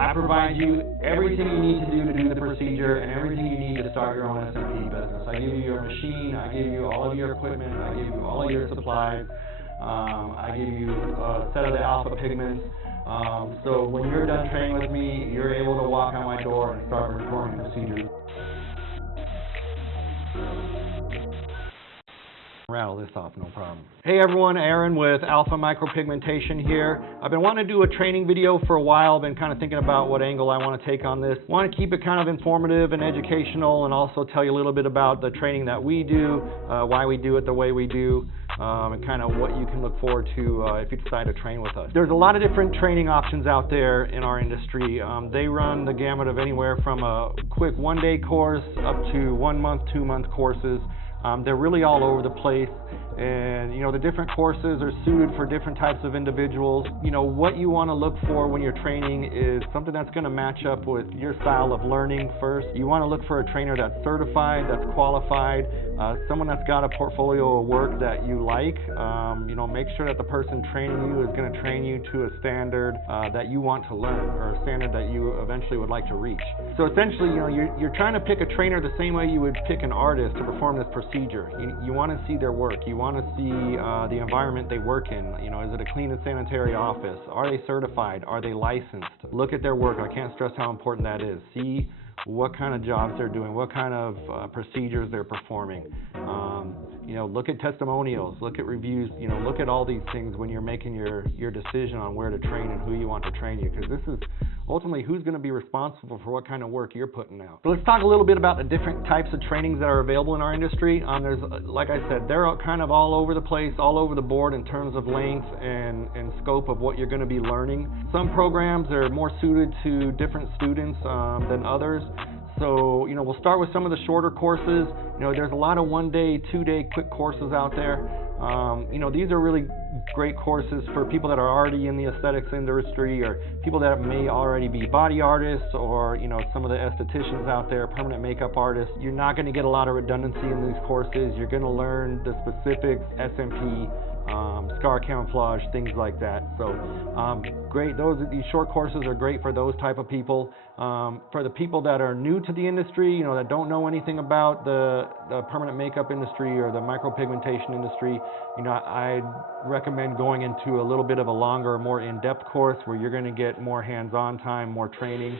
I provide you everything you need to do the procedure and everything you need to start your own SMP business. I give you your machine, I give you all of your equipment, I give you all of your supplies, I give you a set of the alpha pigments. So when you're done training with me, you're able to walk out my door and start performing procedures. Rattle this off, no problem. Hey everyone, Aaron with Alpha Micropigmentation here. I've been wanting to do a training video for a while. I've been kind of thinking about what angle I want to take on this. I want to keep it kind of informative and educational, and also tell you a little bit about the training that we do, why we do it the way we do, and kind of what you can look forward to if you decide to train with us. There's a lot of different training options out there in our industry. They run the gamut of anywhere from a quick one-day course up to 1 month, 2 month courses. They're really all over the place, and you know, the different courses are suited for different types of individuals. You know, what you want to look for when you're training is something that's going to match up with your style of learning first. You want to look for a trainer that's certified, that's qualified, someone that's got a portfolio of work that you like. You know, make sure that the person training you is going to train you to a standard that you want to learn, or a standard that you eventually would like to reach. So essentially, you know, you're trying to pick a trainer the same way you would pick an artist to perform this procedure. You want to see their work. You want to see the environment they work in. You know, is it a clean and sanitary office? Are they certified? Are they licensed? Look at their work. I can't stress how important that is. See what kind of jobs they're doing, what kind of procedures they're performing. You know, look at testimonials, look at reviews, you know, look at all these things when you're making your decision on where to train and who you want to train you, because this is ultimately who's going to be responsible for what kind of work you're putting out. So let's talk a little bit about the different types of trainings that are available in our industry. There's, like I said, they're kind of all over the place, all over the board in terms of length and scope of what you're going to be learning. Some programs are more suited to different students than others. So, you know, we'll start with some of the shorter courses. You know, there's a lot of 1 day, 2 day quick courses out there. You know, these are really great courses for people that are already in the aesthetics industry, or people that may already be body artists, or, you know, some of the estheticians out there, permanent makeup artists. You're not going to get a lot of redundancy in these courses. You're going to learn the specific SMP, scar camouflage, things like that. So great, these short courses are great for those type of people. For the people that are new to the industry, you know, that don't know anything about the permanent makeup industry or the micropigmentation industry, you know, I'd recommend going into a little bit of a longer, more in-depth course where you're going to get more hands-on time, more training.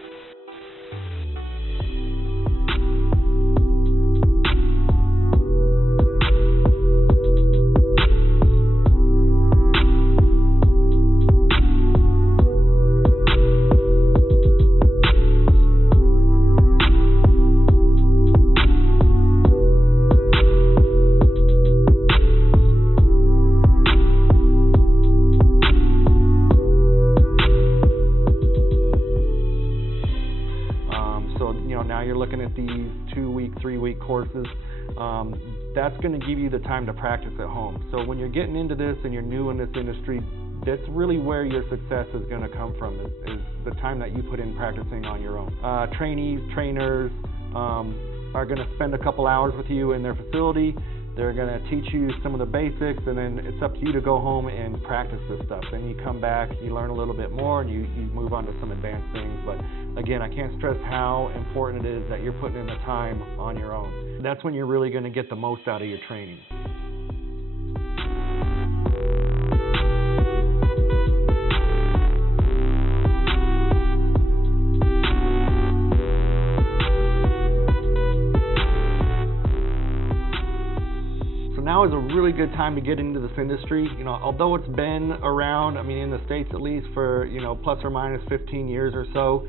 Now you're looking at these 2 week, 3 week courses. That's going to give you the time to practice at home. So when you're getting into this and you're new in this industry, that's really where your success is going to come from, is the time that you put in practicing on your own. Trainees, trainers are going to spend a couple hours with you in their facility. They're going to teach you some of the basics, and then it's up to you to go home and practice this stuff. Then you come back, you learn a little bit more, and you move on to some advanced things. But again, I can't stress how important it is that you're putting in the time on your own. That's when you're really going to get the most out of your training. Now is a really good time to get into this industry. You know, although it's been around, I mean, in the States at least for, you know, plus or minus 15 years or so,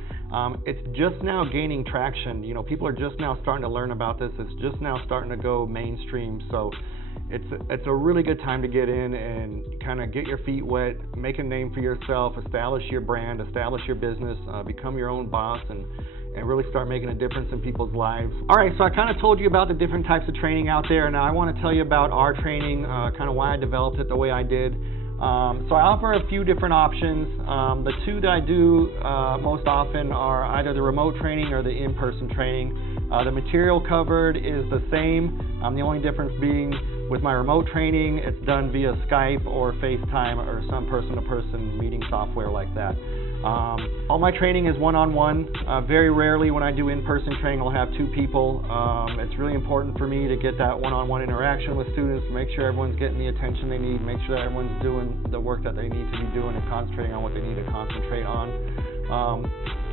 it's just now gaining traction. You know, people are just now starting to learn about this. It's just now starting to go mainstream. So it's a really good time to get in and kind of get your feet wet, make a name for yourself, establish your brand, establish your business, become your own boss, and really start making a difference in people's lives. All right, so I kind of told you about the different types of training out there. Now I want to tell you about our training, kind of why I developed it the way I did. So I offer a few different options. The two that I do most often are either the remote training or the in-person training. The material covered is the same. The only difference being with my remote training, it's done via Skype or FaceTime or some person-to-person meeting software like that. All my training is one-on-one. Very rarely when I do in-person training, I'll have two people. It's really important for me to get that one-on-one interaction with students, make sure everyone's getting the attention they need, make sure that everyone's doing the work that they need to be doing and concentrating on what they need to concentrate on.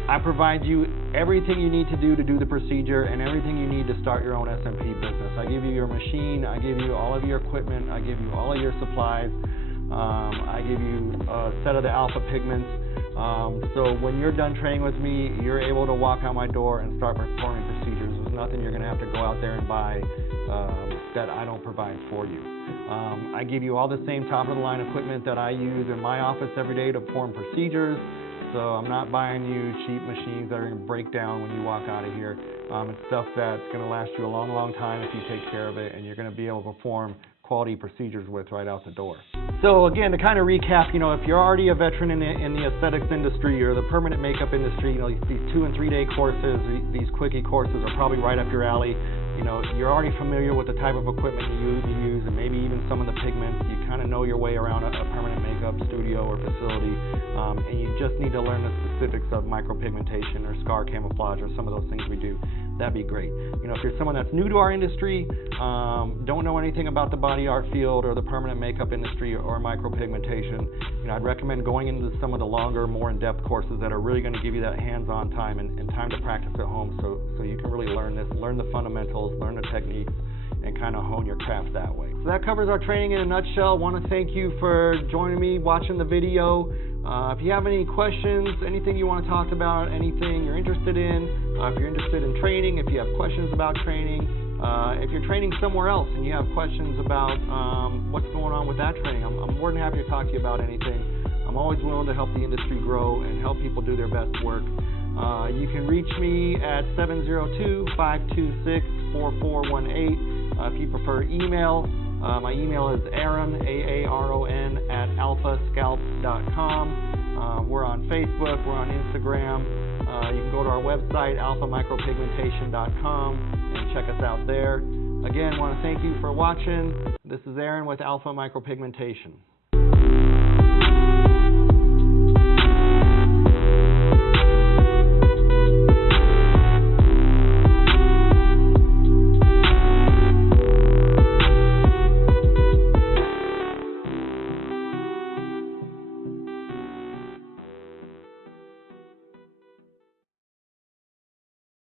I provide you everything you need to do the procedure and everything you need to start your own SMP business. I give you your machine, I give you all of your equipment, I give you all of your supplies, I give you a set of the alpha pigments. So when you're done training with me, you're able to walk out my door and start performing procedures. There's nothing you're going to have to go out there and buy that I don't provide for you. I give you all the same top-of-the-line equipment that I use in my office every day to perform procedures. So I'm not buying you cheap machines that are going to break down when you walk out of here. It's stuff that's going to last you a long, long time if you take care of it, and you're going to be able to perform quality procedures with right out the door. So again, to kind of recap, if you're already a veteran in the aesthetics industry or the permanent makeup industry, these 2 and 3 day courses, these quickie courses are probably right up your alley. You're already familiar with the type of equipment you use and maybe even some of the pigments. You kind of know your way around a permanent makeup studio or facility, and you just need to learn the specifics of micropigmentation or scar camouflage or some of those things we do. That'd be great. If you're someone that's new to our industry, don't know anything about the body art field or the permanent makeup industry or micropigmentation, I'd recommend going into some of the longer, more in-depth courses that are really going to give you that hands-on time and time to practice at home so you can really learn this, learn the fundamentals, learn the techniques, and kind of hone your craft that way. So that covers our training in a nutshell. I want to thank you for joining me, watching the video. If you have any questions, anything you want to talk about, anything you're interested in, if you're interested in training, if you have questions about training, if you're training somewhere else and you have questions about what's going on with that training, I'm more than happy to talk to you about anything. I'm always willing to help the industry grow and help people do their best work. You can reach me at 702-526-4418. If you prefer email, my email is Aaron, A-A-R-O-N, @alphascalp.com. We're on Facebook, we're on Instagram. You can go to our website, alphamicropigmentation.com, and check us out there. Again, I want to thank you for watching. This is Aaron with Alpha Micropigmentation.